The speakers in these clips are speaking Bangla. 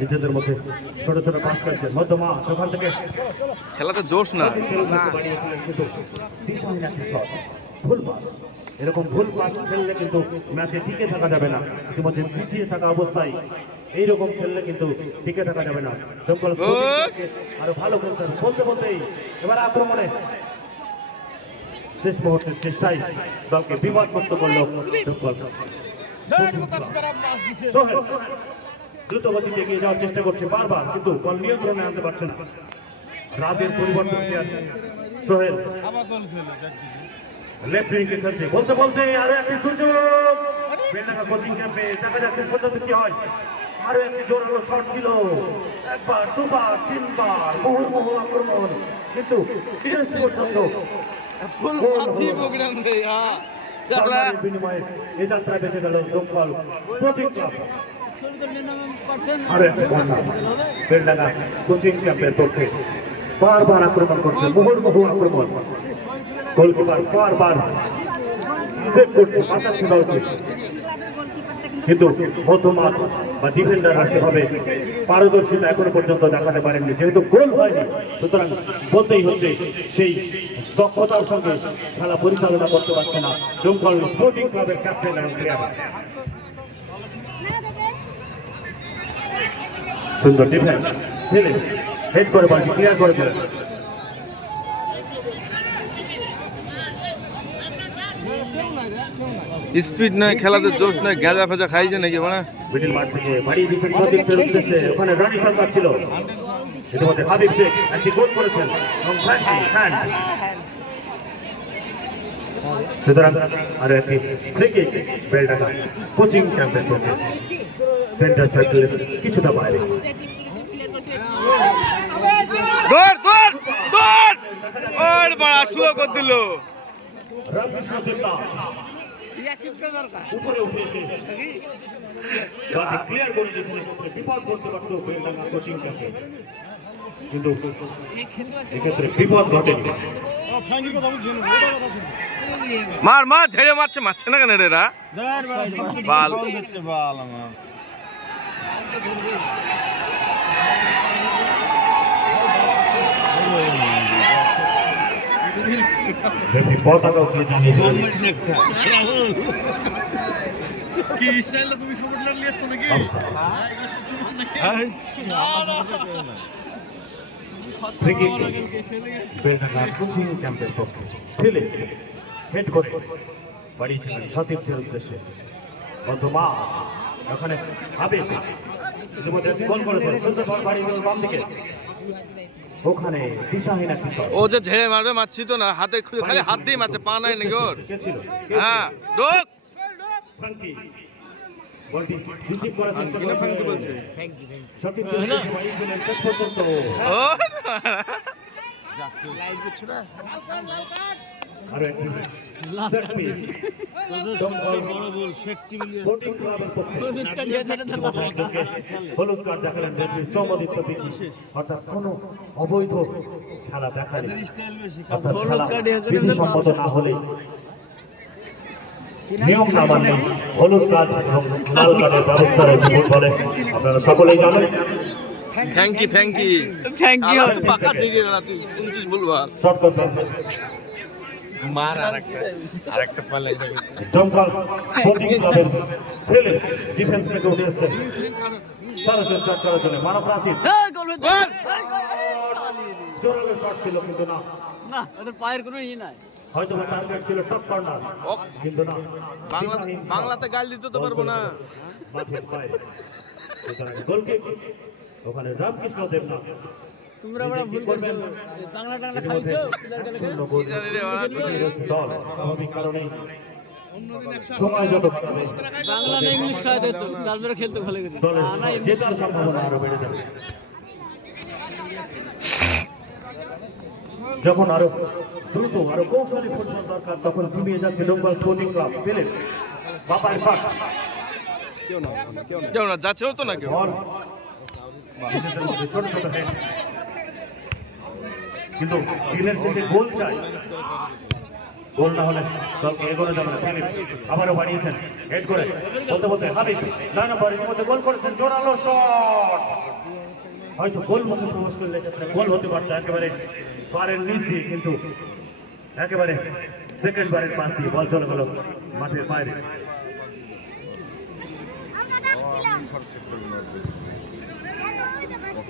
নিজেদের মধ্যে ছোট ছোট পাস করছে। মধ্যমা ওখান থেকে খেলাতে জোশ না। কিন্তু ভুল পাস এরকম ভুল পাস খেললে কিন্তু ম্যাচে টিকে থাকা যাবে না। ইতিমধ্যে পিছিয়ে থাকা অবস্থায় এইরকম খেললে কিন্তু টিকে থাকা যাবে না। দমকল আরও ভালো খেলতে হবে। বলতে বলতেই এবার আক্রমণে শেষ মুহূর্তের চেষ্টায় দলকে বিপদ মুক্ত করল দমকল। সোহেল। দ্রুত গতিতে এগিয়ে যাওয়ার চেষ্টা করছে বারবার কিন্তু বল নিয়ন্ত্রণে আনতে পারছে না। রাজের পরিবর্তন সোহেল। লেফট উইংকে খেলছে। বলতে বলতে আরও একটি সুযোগ। বেনাকা কোচিং ক্যাম্পে দেখা যাচ্ছে পর্যন্ত কি হয়। আরও একটি জোরালো শট ছিল। একবার দুবার তিনবার বহু বহু আক্রমণ। কিন্তু শেষ পর্যন্ত বিনিময়ে এ যাত্রা বেঁচে গেল ক্লাব কোচিং বারবার আক্রমণ করছে আক্রমণ। কিন্তু বা ডিফেন্ডাররা সেভাবে পারদর্শিতা এখনও পর্যন্ত দেখাতে পারেননি, যেহেতু গোল হয়নি। সুতরাং বলতেই হচ্ছে, সেই দক্ষতার সঙ্গে খেলা পরিচালনা করতে পারছে না ডোমকল স্পোর্টিং ক্লাবের ক্যাপ্টেন এবং সুন্দর। ডিফেন্স ফিলিপস হেড করে বলটি ক্লিয়ার করে দিলেন স্পিড নাই খেলাতে জোশ নাই গাঁজা ফাজা খাইছে নাকি মানে মিডিল মাঠ থেকে বাড়ি ডিফেন্স সঠিক ফেরত দিয়েছে। ওখানে রানি ছিল। ইতিমধ্যে হাবিব শেখ একটি গোল করেছেন। এবং সুতরাং আরও একটি ফ্রি কিক কোচিং ক্যাম্পের পক্ষে সেন্টার সার্কেলের কিছুটা বাইরে। দৌড় দৌড় দৌড়! ওর বড় স্লো করে দিল। রামকৃষ্ণ দেবনা উপরে উঠে এসে বাকি ক্লিয়ার করে দিয়েছেন বিপদ করতে পারতো বেলডাঙ্গা কোচিং ক্যাম্পে কিন্তু এক্ষেত্রে বিপদ ঘটেনি। মার মার ঝেড়ে মারছে মারছে না কেন রে রা বাল। রেফারি পতাকা জানিয়ে কি তুমি সাপোর্ট লাগলি নাকি? ক্যাম্পের পক্ষে। হেড করে। বাড়িয়েছিলেন সতীর্থের উদ্দেশ্যে। বন্ধ মাঠ। ওখানে হাবিব ইতিমধ্যে গোল করেছেন সুন্দর বল বাড়িয়ে গেল বাম দিকে। ওখানে দিশাহীন ও যে ঝেড়ে মারবে মারছি তো না হাতে খুঁজে খালি হাত দিয়ে মারছে পা নাই নাকি ওর? হ্যাঁ ও আরও হলুদ কার্ড দেখালেন রেফারি অর্থাৎ কোনো অবৈধ খেলা দেখালে স্টাইল বেশি অর্থাৎ খেলা বিধিসম্মত না হলে নিয়ম না মানলে হলুদ কার্ড লাল কার্ডের ব্যবস্থা রয়েছে ফুটবলে আপনারা সকলেই জানেন। Thank you thank you thank you পাকা ঝেড়ে না তুই শুনছিস বলবা শর্ট করতে মার আরেকটা আরেকটা পালে জমকাল স্পোর্টিং ক্লাবের ফেলে ডিফেন্স থেকে উঠে এসছে। সরাসরি শট করার জন্য মানব জোরালো শট ছিল কিন্তু না। না ওদের পায়ের কোনো ই নাই। হয়তো বা টার্গেট ছিল টপ কর্নার কিন্তু না। বাংলা বাংলাতে গাল দিতে তো পারব না। মাঠের বাইরে। গোলকিক ওখানে রামকৃষ্ণ দেবনাথ। তোমরা বড় ভুল করছ। বাংলা টাংলা খাইছো? প্লেয়ার গুলোকে যত বাংলা না ইংলিশ খাওয়াতে তো তারপরে খেলতে ভালো করে দলের না, না এমনি জেতার সম্ভাবনা আরও বেড়ে যাবে। যখন আরও দ্রুত আরও কৌশলী ফুটবল দরকার তখন থিমিয়ে যাচ্ছে ডোঙ্গল স্পোর্টিং ক্লাব পেলে। বাপার শট। কেউ না কেউ না। যাচ্ছিল তো না কেউ? ছোট ছোট হেড কিন্তু দিনের শেষে গোল চাই। গোল না হলে দলকে এগোনো যাবে না। ফিলিপ আবারও বাড়িয়েছেন হেড করে। বলতে বলতে হাবিব নয় নম্বর ইতিমধ্যে গোল করেছেন জোরালো শট। হয়তো গোল মুখে প্রবেশ করলে গোল হতে পারতো। একেবারে পারের নিচ দিয়ে কিন্তু একেবারে সেকেন্ড বারের পাস দিয়ে বল চলে গেল মাঠের বাইরে।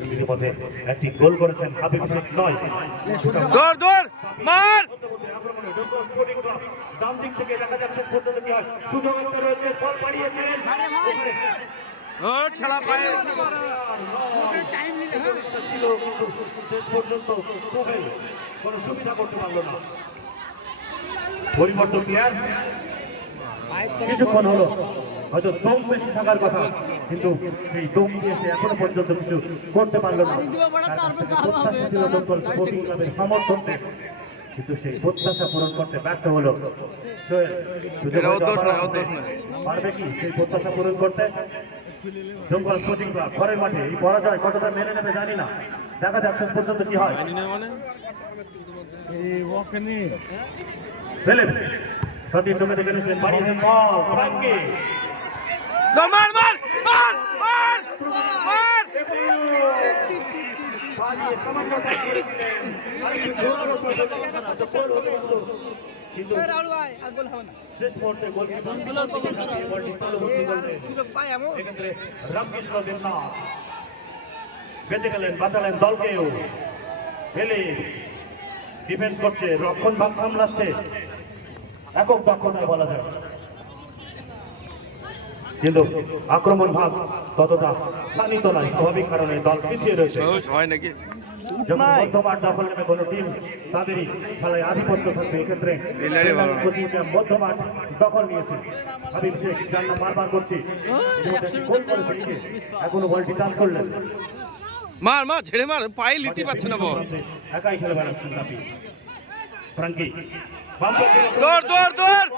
ইতিমধ্যে একটি গোল করেছেন হাবিব শেখ নয়। দৌড় দৌড় মার! ডান দিক থেকে দেখা যাচ্ছে পর্যন্ত কি হয় সুযোগ রয়েছে বল বাড়িয়েছেন ছেলা পায়ে টাইম নিলে ছিল কিন্তু শেষ পর্যন্ত কোনো সুবিধা করতে পারল না। পরিবর্তন প্লেয়ার কিছুক্ষণ হলো। হয়তো দম বেশি থাকার কথা কিন্তু সেই দম দিয়ে সে এখনও পর্যন্ত কিছু করতে পারল না। সমর্থনকে কিন্তু সেই প্রত্যাশা পূরণ করতে ব্যর্থ হলো। পারবে। কি? সেই প্রত্যাশা পূরণ করতে? দমকল স্পোর্টিং ক্লাব ঘরের মাঠে এই পরাজয় কতটা মেনে নেবে জানি না। দেখা যাক শেষ পর্যন্ত কি হয়। মানে? সেলেম সতীর ঢুকে দেখে নিচ্ছেন। বাড়িয়েছেন বল মার মার মার মার মার। শেষ মুহূর্তে রামকৃষ্ণ দেবনাথ বেঁচে গেলেন বাঁচালেন দলকেও ডিফেন্স করছে রক্ষণ ভাগ সামলাচ্ছে একক দক্ষতায় বলা যায়। কিন্তু আক্রমণ ভাব ততটা শানিত নয় স্বাভাবিক কারণে দল পিছিয়ে রয়েছে। হয় নাকি? যখন মধ্যমাঠ দখল নেবে কোনো টিম তাদেরই খেলায় আধিপত্য থাকবে। এক্ষেত্রে এই লাইনে ভালো। কোচিং ক্যাম্প মধ্যমাঠ দখল নিয়েছে। হাবিব শেখ জান্ন বারবার করছি। ইতিমধ্যে একটি গোল করেছে এই যে, এখনও বলটি টাচ করলেন। মার মার ছেড়ে মার পায়ে লিতে পারছে না বল। একাই খেলে বেড়াচ্ছেন ফ্রাঙ্কি। দৌড় দৌড় দৌড়!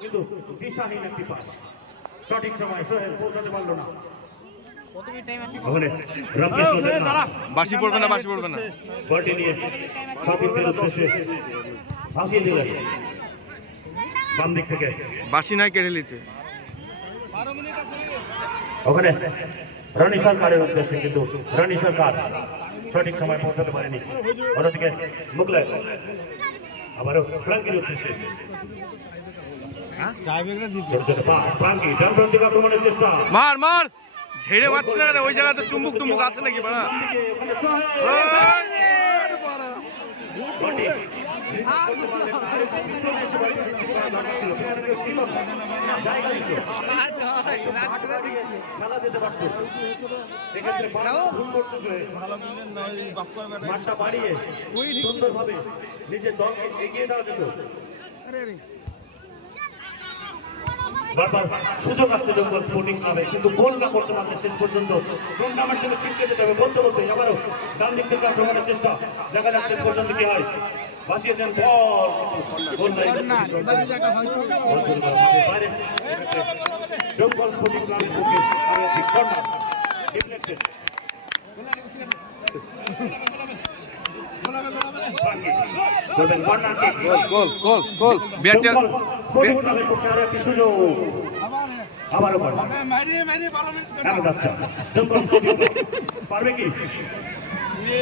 কিন্তু দিশাহীন একটি পাস। সঠিক সময় সোহেল পৌঁছাতে পারল না। বাসি পড়বে না বাসি পড়বে না। বলটি নিয়ে সতীর্থের উদ্দেশ্যে ভাসিয়ে দিলেন। বাম দিক থেকে। বাসি নাই কেড়ে নিচ্ছে ওখানে রনি সরকারের উদ্দেশ্যে কিন্তু রনি সরকার সঠিক সময় পৌঁছাতে পারেনি। অন্যদিকে মুগলে আবারও ফ্রাঙ্কির উদ্দেশ্যে মার মার ঝেড়ে পাচ্ছি না? ওই জায়গাতে চুম্বুক টুম্বুক আছে নাকি বাড়া খেলা যেতে পারত। ভুল করছে মাঠটা বাড়িয়ে সুন্দরভাবে নিজের দলকে এগিয়ে দেওয়া যেত বারবার সুযোগ আসছে জঙ্গল স্পোর্টিং ক্লাবে কিন্তু গোল না করতে পারলে শেষ পর্যন্ত। টুর্নামেন্ট থেকে ছিটকে যেতে হবে, বলতে বলতে আবারও ডান দিক থেকে আক্রমণের চেষ্টা। দেখা যাক শেষ পর্যন্ত কি হয়। বাসিয়েছেন বল গোল নাই। জঙ্গল স্পোর্টিং ক্লাবের বুকে ডিফ্লেক্টেড করবেন কর্নার কিক গোল পারবে কি?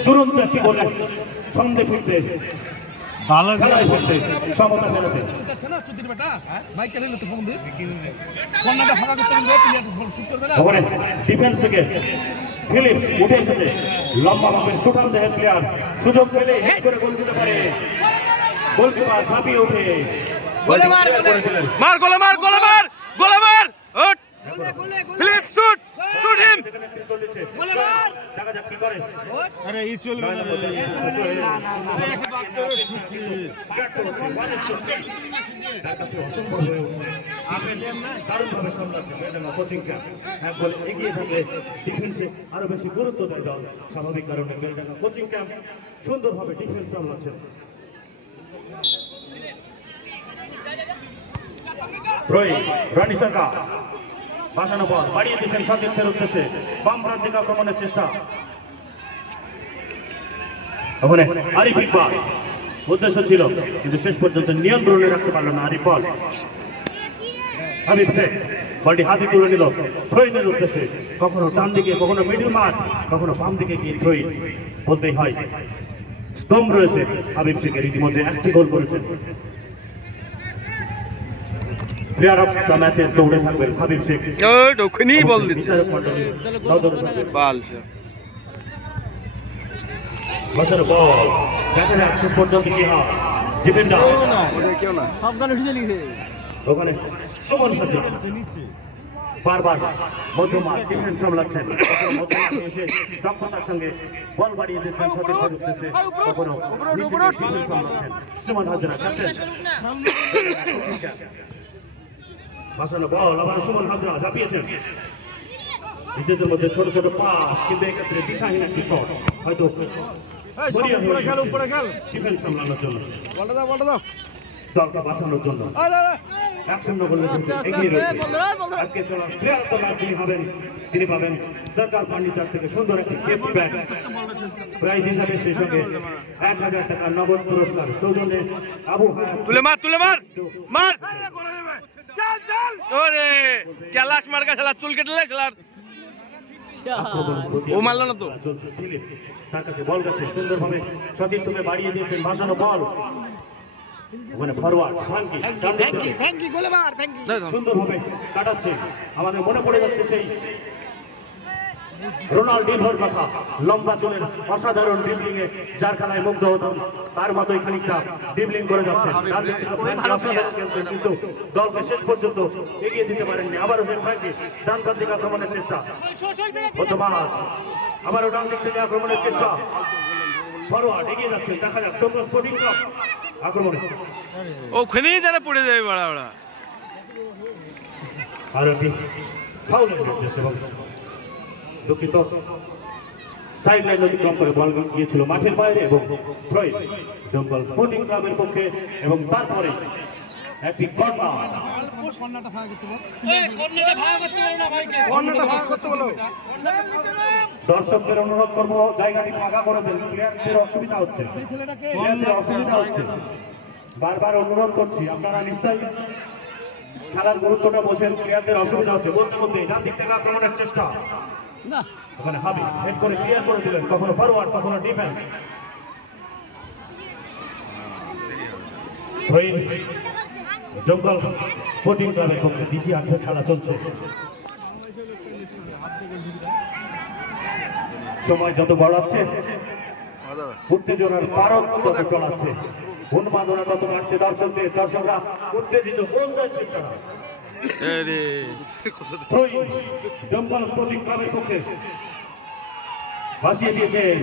তুরন্ত ছন্দে ফিরতে। ভালো খেলায় ফিরতে সমতা ফেরাতে ওখানে ডিফেন্স থেকে ফিলিপস উঠে এসেছে। লম্বা মাপের সুঠাম দেহের প্লেয়ার সুযোগ পেলে হিট করে গোল দিতে পারে। গোলকিপার ঝাঁপিয়ে উঠে গোলে মার, গোলে। মার গোলে মার গোলে মার গোলে মার। Flip shoot shoot him. এখানে নেতৃত্ব দেখা যাক কি করে আরে ই চলবে নয় না নম্বর জার্সি সোহেল। তার কাছে অসম্ভব হয়ে উঠছে দারুণভাবে সামলাচ্ছে বেদাঙ্গা কোচিং ক্যাম্প। এক বলে এগিয়ে থাকলে ডিফেন্সে আরও বেশি গুরুত্ব দেয় দল। স্বাভাবিক কারণে কোচিং ক্যাম্প সুন্দরভাবে ডিফেন্স সামলাচ্ছে রানি সরকার। বাসানো বল, বাড়িয়ে দিচ্ছেন সতীর্থের উদ্দেশ্যে। বাম প্রান্তিক আক্রমণের চেষ্টা। ওখানে আরিফ ইকবাল। উদ্দেশ্য ছিল, কিন্তু শেষ পর্যন্ত নিয়ন্ত্রণে রাখতে পারল না আরিফ বল। হাবিব শেখ বলটি হাতে তুলে নিল থ্রোইনের উদ্দেশ্যে। কখনো ডান দিকে, কখনো মিডল মাঠ কখনো বাম দিকে গিয়ে থ্রোইন বলতেই হয়, দম রয়েছে হাবিব শেখের ইতিমধ্যে একটি গোল করেছেন। প্লেয়ার অফ দ্য ম্যাচে দৌড়ে থাকবেন হাবিব শেখ ওখানেই বল দিচ্ছে। নজরে রাখবেন। বল দেখা যাক শেষ পর্যন্ত কি হয়। ডিফেন্ডার সব গান উঠে লিখে ওখানে সুমন হাজরা বারবার মধ্যমাঠ ডিফেন্স সামলাচ্ছেন। দক্ষতার সঙ্গে বল বাড়িয়ে দিচ্ছেন সঠিক উদ্দেশ্যে। কখনো সুমন হাজরা। বাসানো বল আবার সুমন হাজরা ঝাঁপিয়েছেন। নিজেদের মধ্যে ছোট ছোট পাস কিন্তু এক্ষেত্রে দিশাহীন একটি শট। হয়তো উপরে খেল উপরে খেল। ডিফেন্স সামলানোর জন্য। বলটা দাও বলটা দাও। দলকে বাঁচানোর জন্য। এক শূন্য গোলের কিন্তু এগিয়ে রয়েছে। আজকে তোলা প্লেয়ার তোলা যিনি হবেন তিনি পাবেন সরকার ফার্নিচার থেকে সুন্দর একটি গিফট ব্যাগ। প্রাইজ হিসাবে সেই সঙ্গে এক হাজার টাকা নগদ পুরস্কার সৌজন্যে আবু তুলে মার তুলে মার। মার। ওরে ক্যালাস মার্কা খেলা চুল কেটে খেলার ও মারলো না তো। তার কাছে বল গেছে সুন্দরভাবে সতীর তুমি বাড়িয়ে দিয়েছেন বাসানো বল ওখানে ফরওয়ার্ড ফ্রাঙ্কি ডান গোলবার থেকে সুন্দরভাবে কাটাচ্ছে আমাদের মনে পড়ে যাচ্ছে সেই রোনাল্ডিনোর কথা। লম্বা চুলের অসাধারণ ড্রিবলিং এ যার খেলায় মুগ্ধ হতাম তার মতোই খানিকটা ড্রিবলিং করে যাচ্ছে ডান দিক থেকে ফ্র্যাঙ্কি অসাধারণ খেলছেন, কিন্তু দলকে শেষ পর্যন্ত এগিয়ে দিতে পারেননি। আবারও সেই ফ্র্যাঙ্কি ডান প্রান্ত থেকে আক্রমণের চেষ্টা। প্রথমাস আবারও ডান দিক থেকে আক্রমণের চেষ্টা। ফরওয়ার্ড এগিয়ে যাচ্ছে দেখা যাক টোমরা স্পোর্টিং ক্লাব আক্রমণে। ওখানেই যারা পড়ে যাবে বাড়া বাড়া। আর ফাউলের নির্দেশ এবং দুঃখিত। সাইড লাইন অতিক্রম করে বল গিয়েছিল মাঠের বাইরে এবং জঙ্গল স্পোর্টিং ক্লাবের পক্ষে এবং তারপরে একটি কর্নার দর্শকদের অনুরোধ করব জায়গাটি ফাঁকা করে দেন। প্লেয়ারদের অসুবিধা হচ্ছে। প্লেয়ারদের অসুবিধা হচ্ছে। বারবার অনুরোধ করছি আপনারা নিশ্চয়ই খেলার গুরুত্বটা বোঝেন। প্লেয়ারদের অসুবিধা হচ্ছে। বলতে বলতে ডান দিক থেকে আক্রমণের চেষ্টা। ওখানে হাবি হেড করে ক্লিয়ার করে দিলেন কখনো ফরওয়ার্ড কখনো ডিফেন্স জঙ্গল স্পোর্টিং ক্লাবের পক্ষে দ্বিতীয়ার্ধের খেলা চলছে। সময় যত বাড়াচ্ছে, উত্তেজনার পারদ তত চড়াচ্ছে। উন্মাদনা তত বাড়ছে দর্শকদের, দর্শকরা উত্তেজিত কোন তারা জঙ্গল স্পোর্টিং ক্লাবের পক্ষে। ভাসিয়ে দিয়েছেন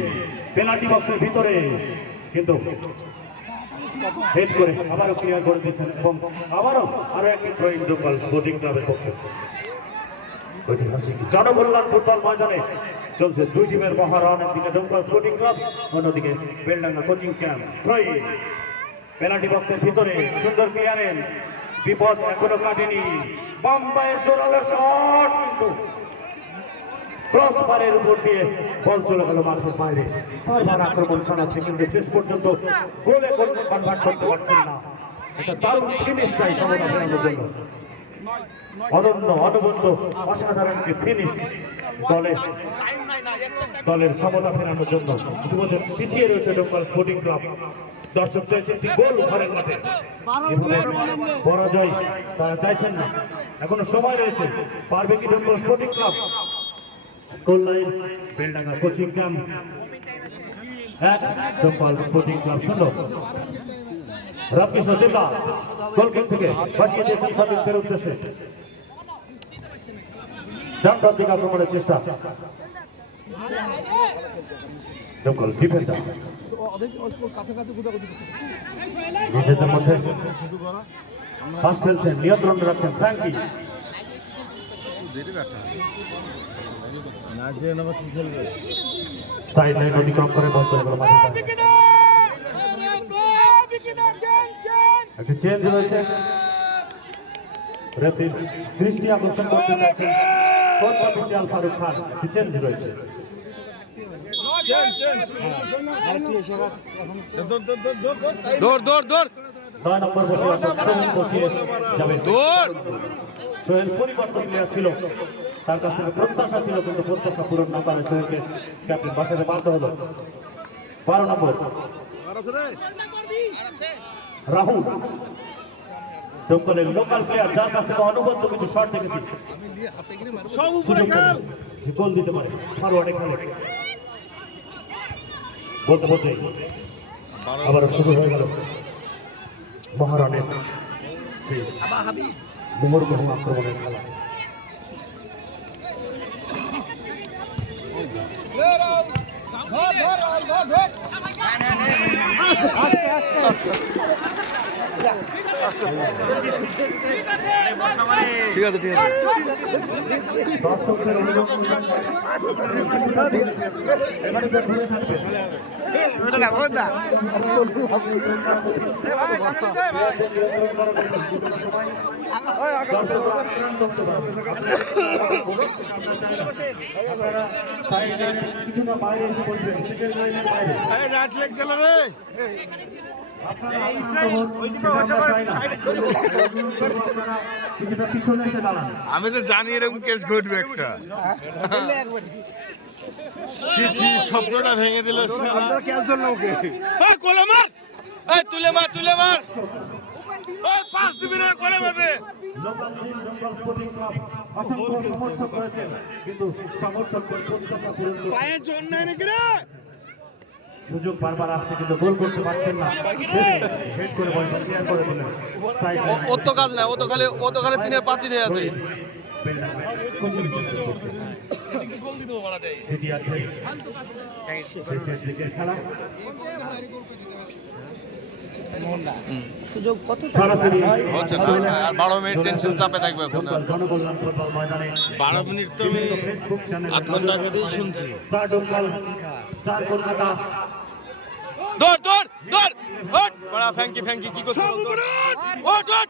পেনাল্টি বক্সের ভিতরে। কিন্তু হেড করে আবারও ক্লিয়ার করে দিয়েছেন এবং আবারও আরও একটি থ্রোয়িং জঙ্গল স্পোর্টিং ক্লাবের পক্ষে। ঐতিহাসিক জনকল্যাণ ফুটবল ময়দানে চলছে দুই টিমের মহারণ। একদিকে জঙ্গল স্পোর্টিং ক্লাব, অন্যদিকে Beldanga coaching camp. Throwing penalty বক্সের ভিতরে সুন্দর ক্লিয়ারেন্স বিপদ এখনও কাটেনি। বাম্বাইয়ের জোরালো শট কিন্তু ক্রস বারের উপর দিয়ে বল চলে গেল মাঠের বাইরে। বারবার আক্রমণ শোনাচ্ছে কিন্তু শেষ পর্যন্ত গোলে গোল কনভার্ট করতে পারছেন না। এটা দারুণ ফিনিশ চাই সমতা ফেরানোর জন্য। অনন্য, অনবদ্য, অসাধারণ একটি ফিনিশ দলে দলের সমতা ফেরানোর জন্য। পিছিয়ে রয়েছে স্পোর্টিং ক্লাব। দর্শক চাইছে একটি গোল ঘরের মাঠে। পরাজয় তারা চাইছেন না। এখনও সময় রয়েছে। পারবে কি Domkal sporting club? Line, Beldanga coaching camp. Ramakrishna থেকে চেষ্টা। দমকল ডিফেন্ডার নিজেদের মধ্যে পাস খেলছেন নিয়ন্ত্রণ রাখছেন ফ্র্যাঙ্কি সাইড লাইন অতিক্রম করে বল চলে গেল মাঠের চেঞ্জ রয়েছে দৃষ্টি আকর্ষণ করতে চাচ্ছেন court official Farooq Khan change রয়েছে। দৌড় দৌড় দৌড়। নয় নম্বর বসে আক্রমণ বসিয়ে যাবে দৌড়। সোহেল পরিবর্তন প্লেয়ার ছিল। তার কাছ থেকে প্রত্যাশা ছিল কিন্তু প্রত্যাশা পূরণ না পারে সোহেলকে ক্যাপ্টেন বাসাতে বাধ্য হলো। বারো নম্বর। রাহুল। জঙ্গলের লোকাল প্লেয়ার যার কাছ থেকে অনুবদ্ধ কিছু শট দেখেছি। গোল দিতে পারে। ফরওয়ার্ডে খেলে বলতে বলতে আবার শুরু হয়ে গেল। মহারণের সেই মুহুর্মুহু আক্রমণের খেলা। ঠিক আছে ঠিক আছে। দর্শকদের অনুরোধ। রাত লেগ গেল রে আমি তো জানি এরকম কেস ঘটবে একটা। ছি, স্বপ্নটা ভেঙে দিল আপনারা ক্যাচ ওকে। কোলে মার! এই তুলে মার তুলে মার! ওই পাঁচ দিবি না কোলে মারবে। জোর নাই নাকি রে? সুযোগ বারবার আসছে কিন্তু গোল করতে পারছেন না। হেড করে বলটা ক্লিয়ার করে দিলেন ও- তো কাজ নাই ও তো খালি ও তো খালি চীনের পাঁচি নিয়ে আছে সুযোগ কত বারো মিনিট টেনশন চাপে থাকবে এখন বারো মিনিট তো আমি আধ ঘণ্টা আগেতেই শুনছি দৌড় দৌড় দৌড় ওট বড়া ফ্যাঙ্কি ফ্যাঙ্কি কি করছিস ওট ওট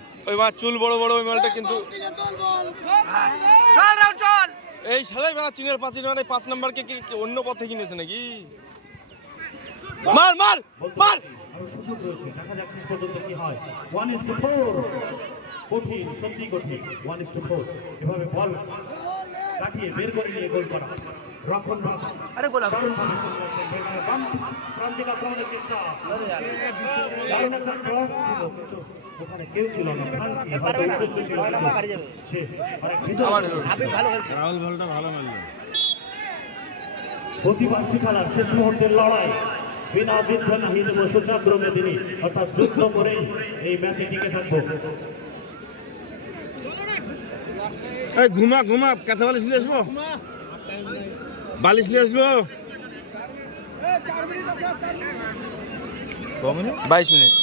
ওই মা চুল বড় বড় ওই মালটা কিন্তু চল রাও চল। এই শালাই বেড়া চীনের পাঁচি মানে পাঁচ নাম্বারকে কি কি অন্য পথে কিনেছে নাকি? মার মার মার। সুযোগ রয়েছে দেখা যাক শেষ পর্যন্ত কি হয় ওয়ান ইস টু ফোর কঠিন সত্যি কঠিন ওয়ান ইস টু ফোর এভাবে বল কাটিয়ে বের করে নিয়ে গোল করা রক্ষণ রক্ষণ আরে। গোলা দারুণভাবে সামলাচ্ছেন বেলগাঁও। বাম প্রান্তিক আক্রমণের চেষ্টা দারুণ একটা ক্রস ছিল কিন্তু ওখানে কেউ ছিল না। ফ্রান্কি হয়তো উপস্থিত ছিল কিন্তু সে অনেক ভিতরে আবার আপনি ভালো খেলছেন। রাহুল বলটা ভালো মারলো প্রতিবাঞ্চী খেলার শেষ মুহূর্তের লড়াই। বিনা যুদ্ধ নাহি দেব অর্থাৎ যুদ্ধ করেই এই ম্যাচে টিকে থাকব। এই ঘুমা ঘুমা কাঁথা বালিশ নিয়ে আসব? বালিশ নিয়ে আসব? বাইশ মিনিট।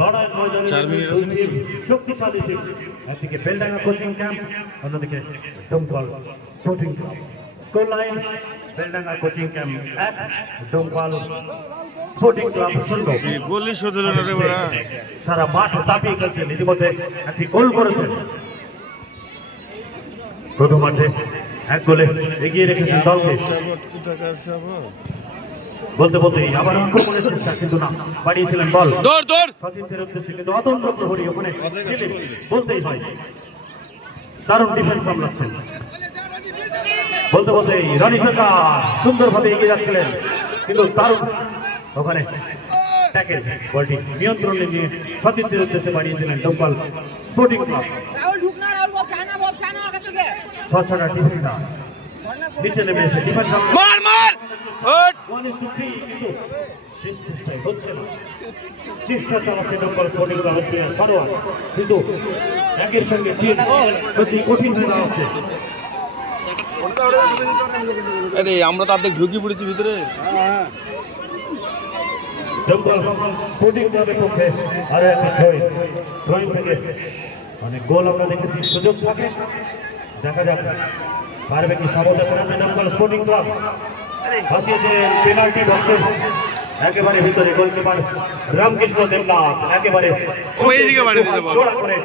লড়াই ময়দানে চার মিনিট আছে দুই নাকি? টিম শক্তিশালী টিম একদিকে বেলডাঙ্গা কোচিং ক্যাম্প অন্যদিকে Domkal sporting club score line Beldanga coaching camp এক ডোমকল স্পোর্টিং ক্লাব শূন্য। গলি শোধ হলো না রে ওরা। সারা মাঠ দাপিয়ে খেলছেন ইতিমধ্যে একটি গোল করেছেন প্রথম মাঠে এক গোলে এগিয়ে রেখেছেন দলকে। বলতে বলতে আবার আক্রমণের চেষ্টা কিন্তু না বাড়িয়েছিলেন বল। দৌড় দৌড়! সচিনদের উদ্দেশ্যে কিন্তু অতন্ত্র প্রহরী ওখানে বলতেই হয় দারুণ ডিফেন্স সামলাচ্ছেন। বলতে বলতে রনি সরকার সুন্দরভাবে এগিয়ে যাচ্ছিলেন কিন্তু দারুণ ওখানে ট্যাকেল বলটি নিয়ন্ত্রণে নিয়ে সচিনদের উদ্দেশ্যে বাড়িয়েছিলেন ডোম্পাল স্পোর্টিং ক্লাব ছ ছটা ডিফেন্ডার নিচে নেমে এসে মার মার! শেষ হচ্ছে না। চেষ্টা চালাচ্ছে ফরওয়ার্ড কিন্তু একের সঙ্গে সত্যি কঠিন হয়ে দাঁড়াচ্ছে। আরে আমরা তো অর্ধেক ঢুকি পড়েছি ভিতরে। জঙ্গল স্পোর্টিং পক্ষে আরও একটা জয় ড্রয়িং থেকে। অনেক গোল আমরা দেখেছি সুযোগ থাকে। দেখা যাক পারবে কি স্পোর্টিং ক্লাব। পেনাল্টি বক্সে। একেবারে ভিতরে গোলকিপার রামকৃষ্ণ দেবনাথ একেবারে ও এইদিকে বাড়ি দিতে বল। জোড়া করে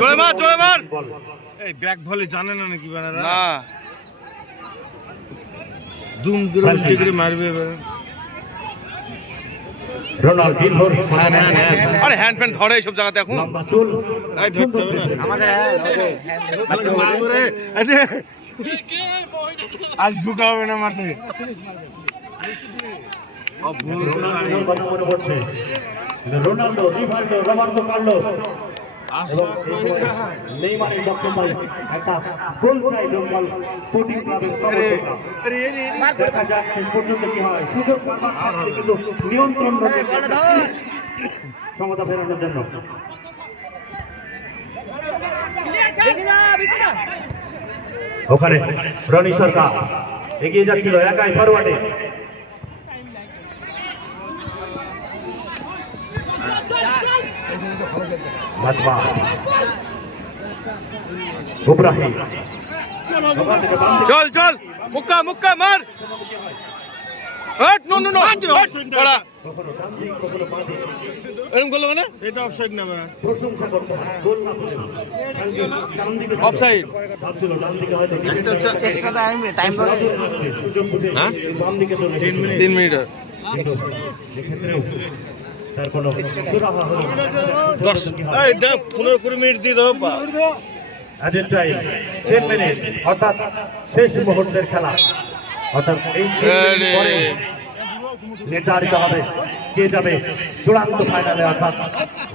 জোরে মার, জোরে মার। এই ব্যাক ভলি জানে না নাকি বানারা না। দুম করে মারবে এবার। রোনাল্ডিনহোর আরে হ্যান্ড প্যান্ট ধরে এইসব জায়গাতে এখন লম্বা চুল ধরতে হবে না আজ ঢুকা হবে না মাঠে মনে রোনাল্ডো রিভাল্ডো কার্লোস এবং নেইমারের বক্তব্য একটা গোল চাই জঙ্গল স্পোর্টিং ক্লাবের দেখা যাক শেষ পর্যন্ত কি হয়। সুযোগ কিন্তু নিয়ন্ত্রণ সমতা ফেরানোর জন্য। ওখানে রনি সরকার। এগিয়ে যাচ্ছিল একাই ফরওয়ার্ডে। মাজমা ইব্রাহিম। চল চল। মুক্কা মুক্কা মার। হট নো নো নো। হট পড়া কখনো ডান দিক, কখনো বাঁ দিক। এরকম করল মানে? এটা অফসাইড না। প্রশংসা করতে গোল না করে। অফসাইড ভাবছিল ডান দিকে হয়তো এক্সট্রা টাইম টাইম দিকে চলে গেছিল। তিন মিনিটের কিন্তু এক্ষেত্রেও তার কোনো সুরাহা হলো না। দশ পনেরো কুড়ি মিনিট দিয়ে দাও বা টাইম টেন মিনিট অর্থাৎ শেষ মুহূর্তের খেলা। অর্থাৎ এই পরে নির্ধারিত হবে কে যাবে চূড়ান্ত ফাইনালে অর্থাৎ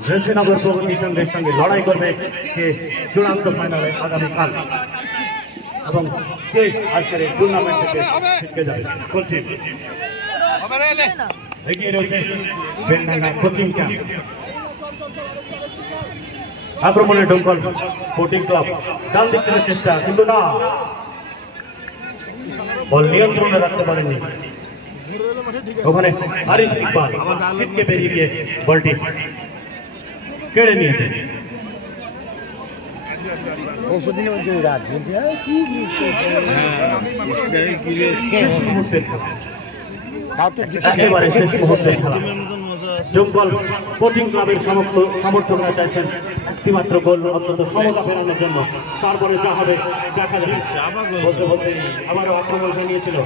রেসিনগর প্রগতি সঙ্গে লড়াই করবে কে চূড়ান্ত ফাইনালে আগামীকাল এবং কে আজকের এই টুর্নামেন্ট থেকে ছিটকে যাবে। এগিয়ে রয়েছে বেলডাঙ্গা কোচিং ক্যাম্প। আক্রমণের ডঙ্কল স্পোর্টিং ক্লাব ডাল দিক থেকে চেষ্টা কিন্তু না। বল নিয়ন্ত্রণে রাখতে পারেননি। ওখানে আরিফ ইকবাল ছিটকে বেরিয়ে গিয়ে বলটি কেড়ে নিয়েছে। খেলা। একেবারে শেষ মুহূর্তের খেলা। জঙ্গল স্পোর্টিং ক্লাবের সমস্ত সমর্থকরা চাইছেন একটিমাত্র গোল অন্তত সমতা ফেরানোর জন্য। তারপরে যা হবে দেখা যাবে। বলতে বলতে আবারও আক্রমণ জানিয়েছিল।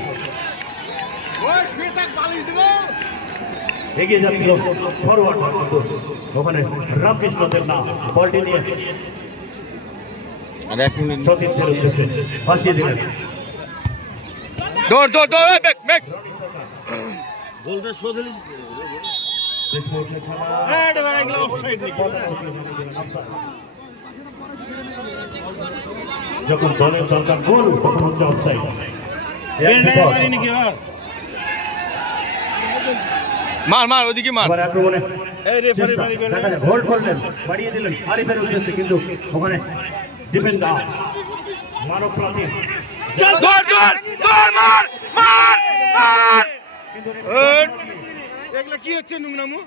এগিয়ে যাচ্ছিল ফরওয়ার্ড ওখানে রামকৃষ্ণ দেবনা বলটি নিয়ে সতীর্থের উদ্দেশ্যে ফাঁসিয়ে দিলেন। দৌড় দৌড় দৌড় মেক মেক গোলটা শোধলি যখন দলের দরকার গোল তখন হচ্ছে অফসাইড নাকি মার মার ওদিকে মার। আক্রমণে হোল্ড করলেন বাড়িয়ে দিলেন আরিফের উদ্দেশ্যে কিন্তু ওখানে ডিফেন্ডার মানব দৌড় মার মার মার। এগুলা কি হচ্ছে নুংনামু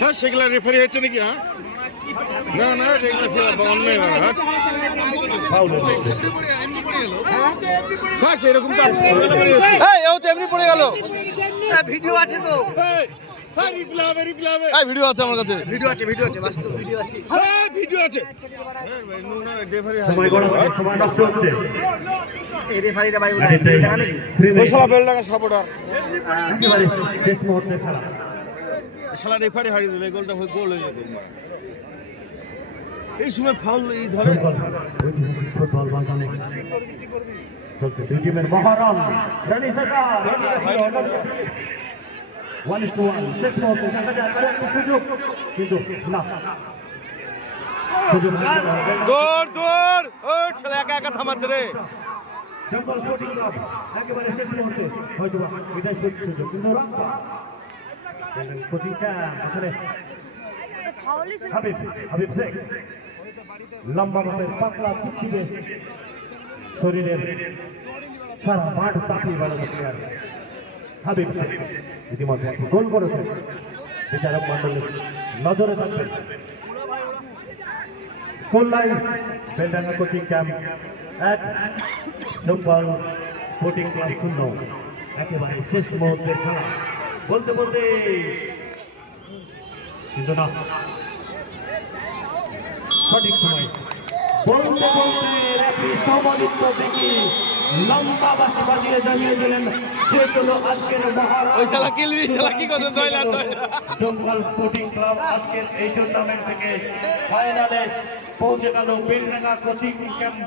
হ্যাঁ সেগুলা রেফারি হচ্ছে নাকি হ্যাঁ? না না এগুলা অন্যায় অন্য হ্যাঁ ফাউল হ্যাঁ? সেরকম তো এমনি পড়ে গেল। ভিডিও আছে তো। হ্যাঁ ভিডিও আছে আমার কাছে। ভিডিও আছে ভিডিও আছে বাস্তব ভিডিও আছে। হ্যাঁ ভিডিও আছে। রেফারি। শালা হারিয়ে দেবে গোলটা হয়ে গোল হয়ে যাবে। এই সময় ফাউল এই ধরে। চলছে দুই টিমের মহারণ Rani Sarkar one two one শেষ মুহূর্তে দেখা যায় আরও একটা সুযোগ। কিন্তু না। দৌড় দৌড় ও ছেলে একা একা থামাচ্ছে রে। জঙ্গল স্পোর্টিং ক্লাব একেবারে শেষ মুহূর্তে হয়তো বিদায় সুযোগ। কিন্তু রাখবা স্পোর্টিং হাবিব হাবিব শেখ লম্বা মাপের পাতলা শরীরের সারা মাঠ তাপিয়ে বেড়ানো প্লেয়ার হাবিব ইতিমধ্যে একটি গোল করেছেন। বিচারক মন্ডলের নজরে থাকবেন লাইন বেলডাঙ্গা কোচিং ক্যাম্প এক নম্বর স্পোর্টিং ক্লাব শূন্য। একেবারে শেষ মুহূর্তের খেলা। বলতে বলতে কিন্তু না। সঠিক সময়। বলতে বলতে একটি সমন্বিত দিকে। লম্বা বাসি বাজিয়ে জানিয়ে দিলেন শেষ হলো আজকের মহারাজ। ওই শালা কিলবি শালা কি দয়লা দয়লা জঙ্গল স্পোর্টিং ক্লাব আজকের এই টুর্নামেন্ট থেকে ফাইনালে পৌঁছে গেল। Beldanga coaching camp